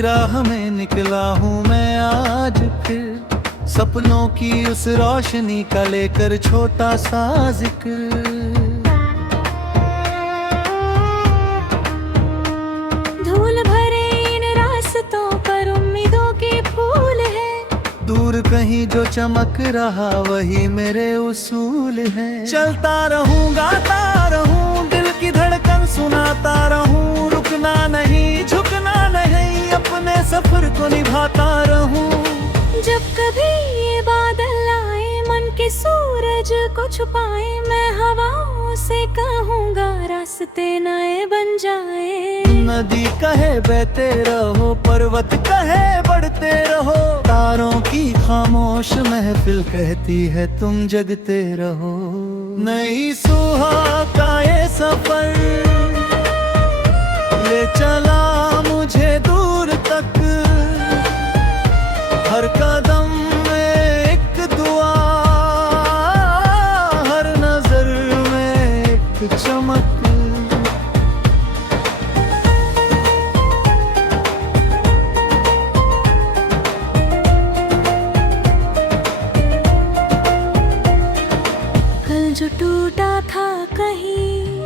की राह में निकला हूँ मैं आज फिर, सपनों की उस रोशनी का लेकर छोटा सा जिक्र। धूल भरे इन रास्तों पर उम्मीदों के फूल है, दूर कहीं जो चमक रहा वही मेरे उसूल है। चलता रहूं गाता रहूं, दिल की धड़कन सुनाता रहूं, रुकना नहीं झुकना नहीं, अपने सफर को निभाता रहूं। जब कभी ये बादल आए मन के सूरज को छुपाए, मैं हवाओं से कहूँगा रास्ते नए बन जाए। नदी कहे बहते रहो, पर्वत कहे बढ़ते रहो, तारों की खामोश महफिल कहती है तुम जगते रहो। नई सुहा का ये सफर ले चला मुझे दूर तक, हर कदम में एक दुआ, हर नजर में एक चमक। कल जो टूटा था कहीं,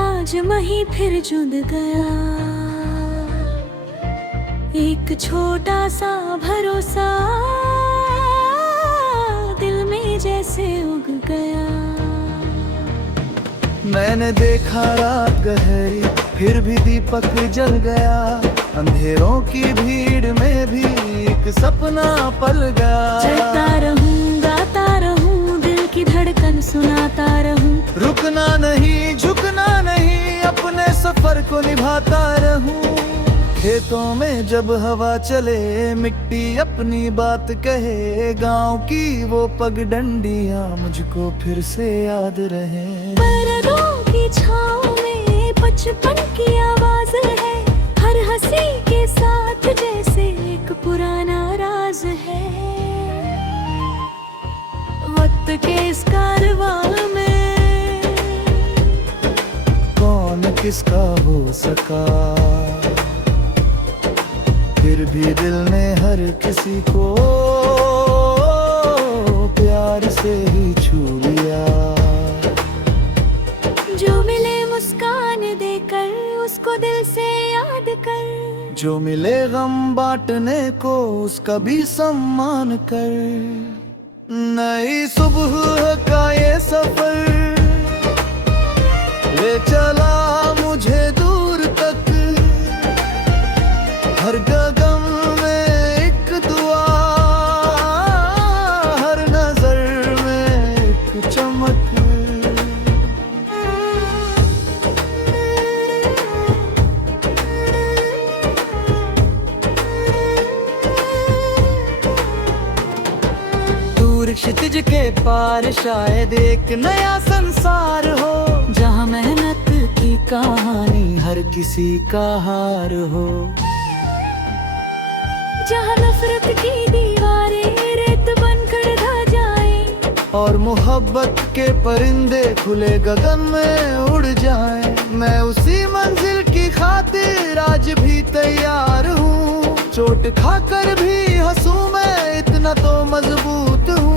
आज वहीं फिर जुड़ गया। एक छोटा सा भरोसा दिल में जैसे उग गया। मैंने देखा रात गहरी फिर भी दीपक जल गया, अंधेरों की भीड़ में भी एक सपना पल गया। चलता रहूं गाता रहूं, दिल की धड़कन सुनाता रहूं, रुकना नहीं झुकना नहीं, अपने सफर को निभाता रहूं। खेतों में जब हवा चले मिट्टी अपनी बात कहे, गांव की वो पगडंडियां मुझको फिर से याद रहे। पर्दों की छाँव में बचपन की आवाज है, हर हंसी के साथ जैसे एक पुराना राज है। वक्त के इस कारवां में कौन किसका हो सका, फिर भी दिल ने हर किसी को प्यार से ही छू लिया। जो मिले मुस्कान देकर उसको दिल से याद कर, जो मिले गम बांटने को उसका भी सम्मान कर। नई सुबह का ये सफर ले चला मुझे दूर तक, हर गगन में एक दुआ, हर नजर में एक चमक। दूर क्षितिज के पार शायद एक नया संसार हो, जहाँ मेहनत की कहानी हर किसी का हार हो। जहाँ नफरत की दीवारें रेत बनकर ढह जाएं, और मोहब्बत के परिंदे खुले गगन में उड़ जाएं। मैं उसी मंजिल की खातिर आज भी तैयार हूँ, चोट खाकर भी हंसूं मैं, इतना तो मजबूत हूँ।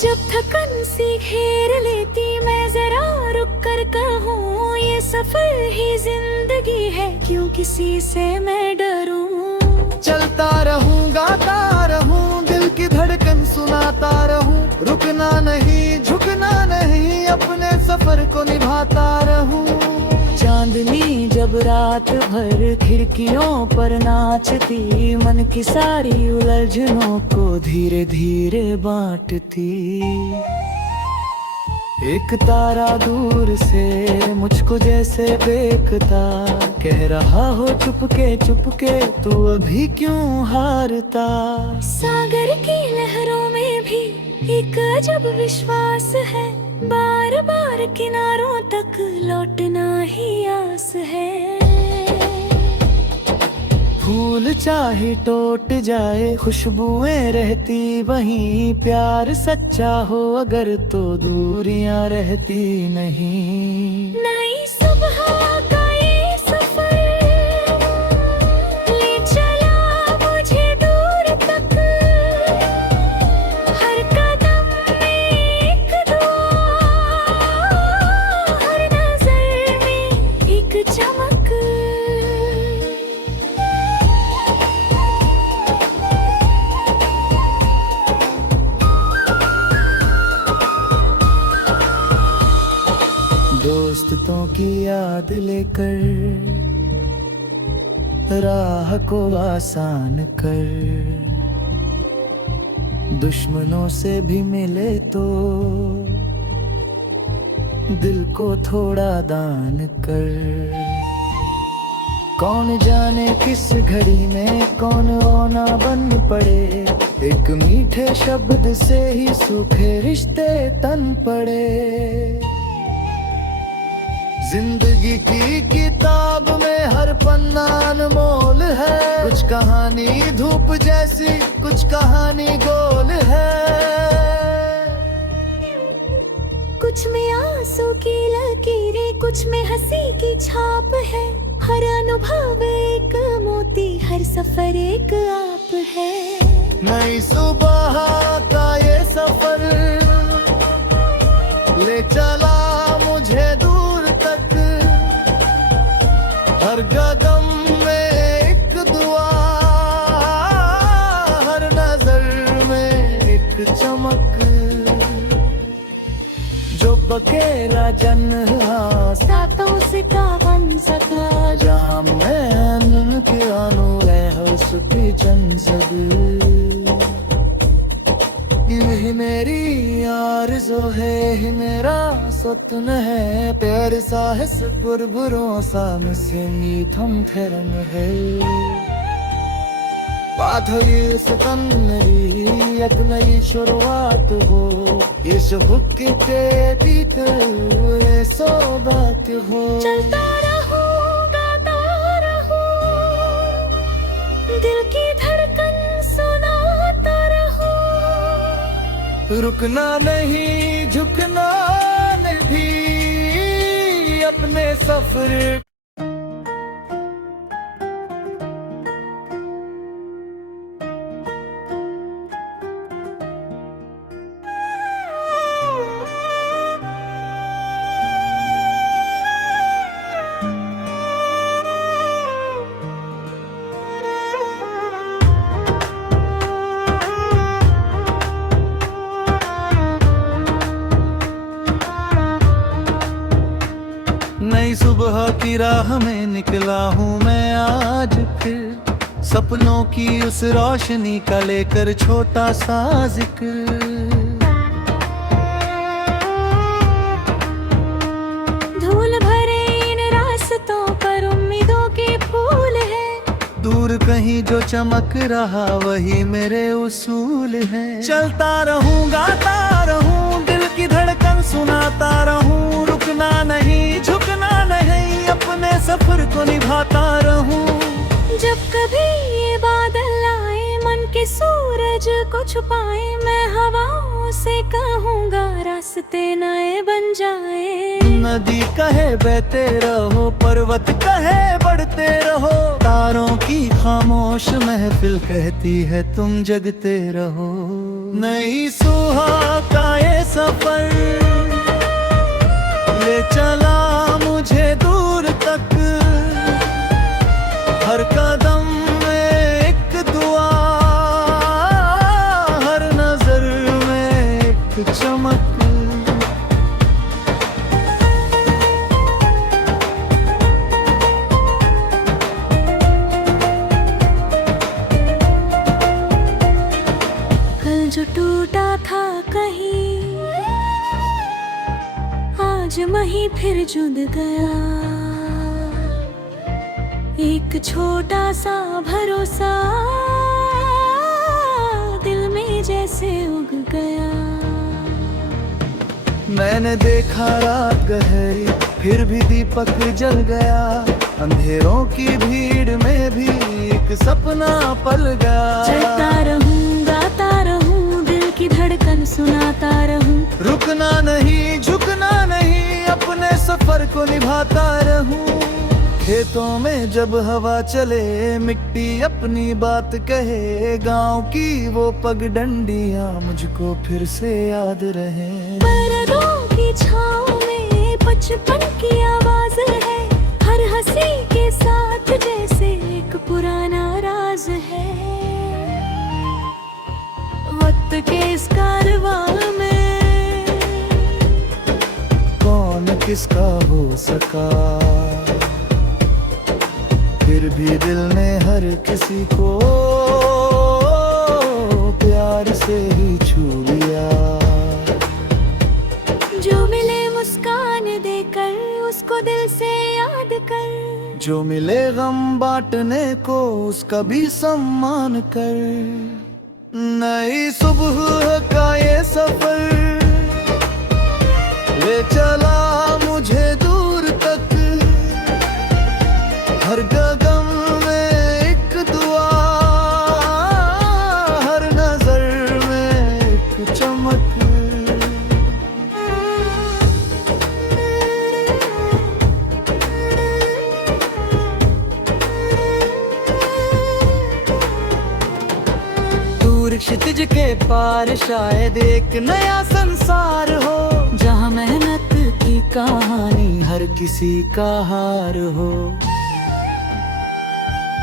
जब थकन सी घेर लेती मैं जरा रुक कर कहूँ, ये सफर ही जिंदगी है क्यों किसी से मैं डरूं। चलता रहूं गाता रहूं, दिल की धड़कन सुनाता रहूं, रुकना नहीं झुकना नहीं, अपने सफर को निभाता रहूं। चांदनी जब रात भर खिड़कियों पर नाचती, मन की सारी उलझनों को धीरे धीरे बांटती। एक तारा दूर से मुझको जैसे देखता, कह रहा हो चुपके चुपके तू अभी क्यों हारता। सागर की लहरों में भी एक अजब विश्वास है, बार बार किनारों तक लौटना ही आस है। फूल चाहे टूट जाए खुशबुएं रहती वहीं, प्यार सच्चा हो अगर तो दूरियां रहती नहीं। नई सुबह याद लेकर राह को आसान कर, दुश्मनों से भी मिले तो दिल को थोड़ा दान कर। कौन जाने किस घड़ी में कौन रोना बन पड़े, एक मीठे शब्द से ही सूखे रिश्ते तन पड़े। जिंदगी की किताब में हर पन्ना अनमोल है, कुछ कहानी धूप जैसी कुछ कहानी गोल है। कुछ में आंसू की लकीरें, कुछ में हंसी की छाप है। हर अनुभव एक मोती, हर सफर एक आप है। नई सुबह का ये सफर ले चला मुझे दूर तक, हर कदम में एक दुआ, हर नजर में एक चमक। जो बकेरा जन सातों सितावन सका, जहाँ मैं के आनू है उसकी चंद सब। यही मेरी आरज़ू है, ही मेरा सपन है, प्यार सा है बुरबुरों सा मिसिंगी थम फेरन है। बात हो ये सतन मेरी एक नई शुरुआत हो, ये शुभ की तेरी ये सो बात हो। चलता रहूं गाता रहूं, दिल की धड़कन सुनाता रहूं। रुकना नहीं झुकना नहीं अपने सफर। नई सुबह की राह में निकला हूँ मैं आज फिर, सपनों की उस रोशनी का लेकर छोटा सा जिक्र। धूल भरे इन रास्तों पर उम्मीदों के फूल है, दूर कहीं जो चमक रहा वही मेरे उसूल है। चलता रहूं गाता रहूं, दिल की धड़कन सुनाता रहूं, रुकना नहीं झुकना नहीं अपने सफर को निभाता रहूं। जब कभी ये बादल आए मन के सूरज को छुपाए, मैं हवाओं से कहूँगा रास्ते नए बन जाए। नदी कहे बहते रहो, पर्वत कहे बढ़ते रहो, तारों की खामोश महफिल कहती है तुम जगते रहो। नई सुबह का ये सफर ले चला मुझे दूर तक, हर कदम में एक दुआ, हर नजर में एक चमक। कल जो टूटा था कहीं, आज वहीं फिर जुड़ गया। एक छोटा सा भरोसा दिल में जैसे उग गया। मैंने देखा रात गहरी फिर भी दीपक जल गया, अंधेरों की भीड़ में भी एक सपना पल गया। चलता रहूं गाता रहूं, दिल की धड़कन सुनाता रहूं, रुकना नहीं झुकना नहीं अपने सफर को निभाता रहूं। खेतों में जब हवा चले मिट्टी अपनी बात कहे, गांव की वो पगडंडियां मुझको फिर से याद रहे। पर्दों की छाँव में बचपन की आवाज है, हर हंसी के साथ जैसे एक पुराना राज है। वक्त के इस कारवां में कौन किसका हो सका। फिर भी दिल ने हर किसी को प्यार से ही छू लिया। जो मिले मुस्कान देकर उसको दिल से याद कर, जो मिले गम बांटने को उसका भी सम्मान कर। नई सुबह का ये सफर ले चला मुझे दूर तक, हर गगन में एक दुआ, हर नजर में एक चमक। दूर क्षितिज के पार शायद एक नया संसार हो, जहाँ मेहनत की कहानी हर किसी का हार हो।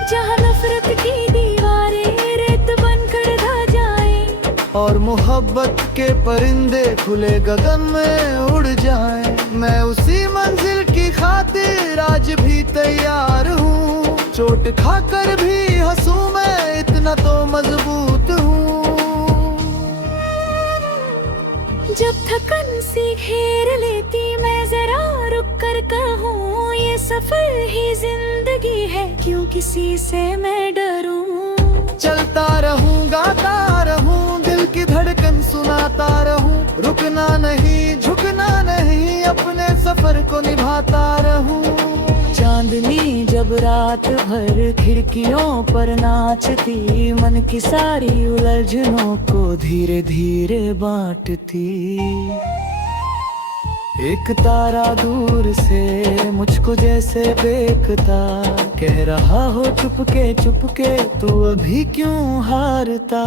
जहाँ नफरत की दीवारें रेत बनकर ढह जाए, और मोहब्बत के परिंदे खुले गगन में उड़ जाएं। मैं उसी मंजिल की खातिर आज भी तैयार हूँ, चोट खाकर भी हंसूं मैं, इतना तो मजबूत हूँ। जब थकन सी घेर लेती मैं जरा रुक कर कहूँ, ये सफर ही जिंदगी है, क्यों किसी से मैं डरूं। चलता रहूं गाता रहूं, दिल की धड़कन सुनाता रहूं, रुकना नहीं झुकना नहीं, अपने सफर को निभाता रहूं। चांदनी जब रात भर खिड़कियों पर नाचती, मन की सारी उलझनों को धीरे धीरे बांटती। एक तारा दूर से मुझको जैसे देखता, कह रहा हो चुपके चुपके तू अभी क्यों हारता।